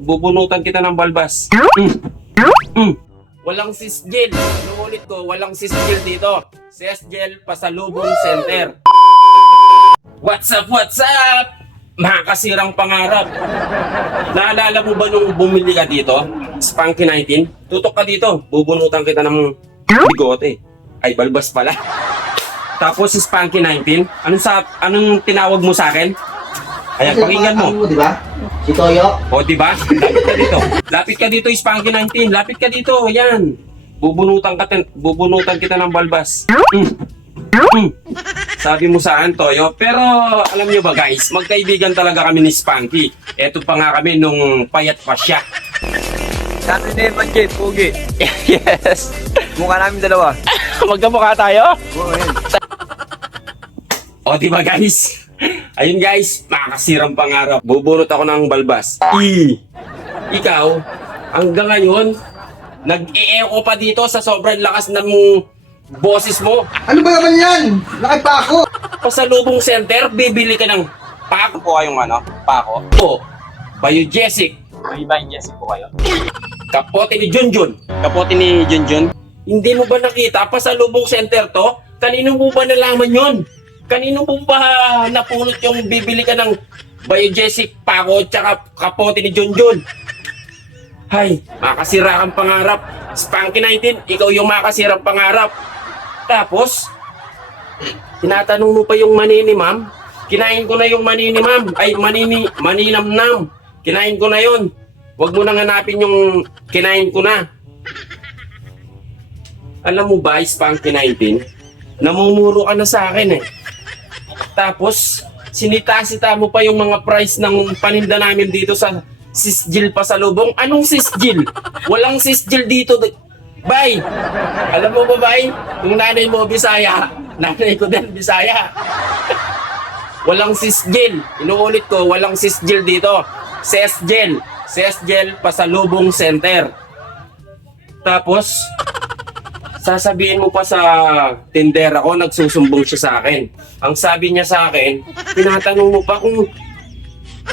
bubunutan kita ng balbas. Walang sisgel. Inuulit ko, walang sisgel dito. Sisgel Pasalubong Center. What's up, what's up? Mga kasirang pangarap. Naalala mo ba nung bumili ka dito? Spunky 19? Tutok ka dito, bubunutan kita ng bigote. Ay, balbas pala. Tapos si Spunky 19, anong tinawag mo sa akin? Ayan, pakinggan mo. Di ba? Si Toyo. O, di ba? Lapit ka dito. Lapit ka dito, Spunky 19. Lapit ka dito. Ayan. Bubunutan kita ng balbas. Sabi mo sa akin, Toyo. Pero, alam nyo ba guys, magkaibigan talaga kami ni Spunky. Eto pa nga kami nung payat pa siya. Sabi na yung budget, Pogi. Yes. Mukha namin dalawa. Magkamukha tayo? Oo, yun. O, di ba guys? Ayun guys, makakasirang pangarap. Bubunot ako ng balbas. Ikaw, hanggang ngayon, nag-e-echo pa dito sa sobrang lakas ng boses mo. Ano ba naman yan? Lakad pa ako. Pasalubong center, bibili ka ng pako po kayong pako. O, Biogesic. May Biogesic po kayo? Kapote ni Junjun. Kapote ni Junjun? Hindi mo ba nakita? Pasalubong center to? Kanino mo ba nalaman yon? Kanino mo ba napulot yung bibili ka ng Biogesic pako tsaka kapote ni Junjun? Hay, makasira kang pangarap. Spunky 19, ikaw yung makasirang pangarap. Tapos, tinatanong mo pa yung manini ma'am? Kinain ko na yung manini ma'am. Ay, maninamnam. Kinain ko na yun. Huwag mo nang hanapin yung kinain ko na. Alam mo ba, Spunky 19? Namumuro ka na sa akin eh. Tapos, sinita-sita mo pa yung mga price ng paninda namin dito sa sisgil Pasalubong. Anong sisgil? Walang sisgil dito. Bay! Alam mo ba, Bay? Yung nanay mo, Bisaya. Nanay ko din, Bisaya. Walang sisgil. Inuulit ko, walang sisgil dito. Sesgel. Sesgel Pasalubong Center. Tapos, sasabihin mo pa sa tindera ko, nagsusumbong siya sa akin. Ang sabi niya sa akin, tinatanong mo pa kung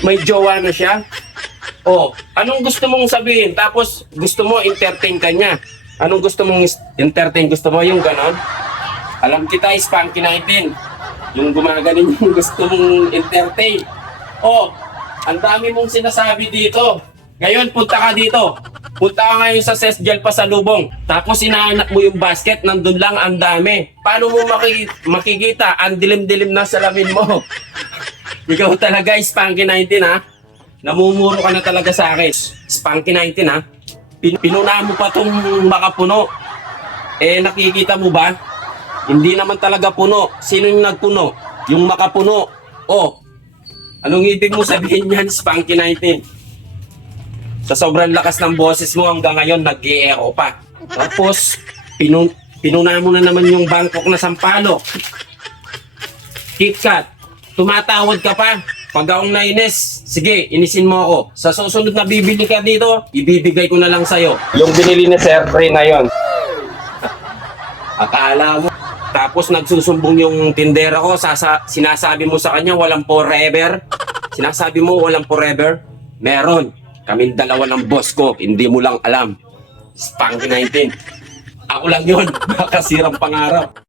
may jowa na siya. O, anong gusto mong sabihin? Tapos, gusto mo entertain ka niya. Anong gusto mong entertain? Gusto mo yung ganon? Alam kita, Spunky 19. Yung gumagaling yung gusto mong entertain. O, ang dami mong sinasabi dito. Ngayon, punta ka dito. Punta ka ngayon sa Sesgel Pasalubong. Tapos inaanap mo yung basket, nandun lang ang dami. Paano mo makikita? Ang dilim-dilim na salamin mo. Ikaw talaga, Spunky 19 ha. Namumuro ka na talaga sa akin. Spunky 19 ha. Pinuna mo pa itong makapuno. Eh nakikita mo ba? Hindi naman talaga puno. Sino yung nagpuno? Yung makapuno. O, anong ibig mo sabihin yan, Spunky 19? Sa sobrang lakas ng boses mo hanggang ngayon, nag-i-echo pa. Tapos, pinuna mo na naman yung Bangkok na sampalok. KitKat, tumatawad ka pa. Pag akong nainis, sige, inisin mo ako. Sa susunod na bibili ka dito, ibibigay ko na lang sa'yo. Yung binili ni Sir Frey na yon. Akala mo. Tapos nagsusumbong yung tindera ko, sinasabi mo sa kanya walang forever. Sinasabi mo walang forever. Meron. Kaming dalawa ng boss ko, hindi mo lang alam. Spunky 19. Ako lang yun, makasirang pangarap.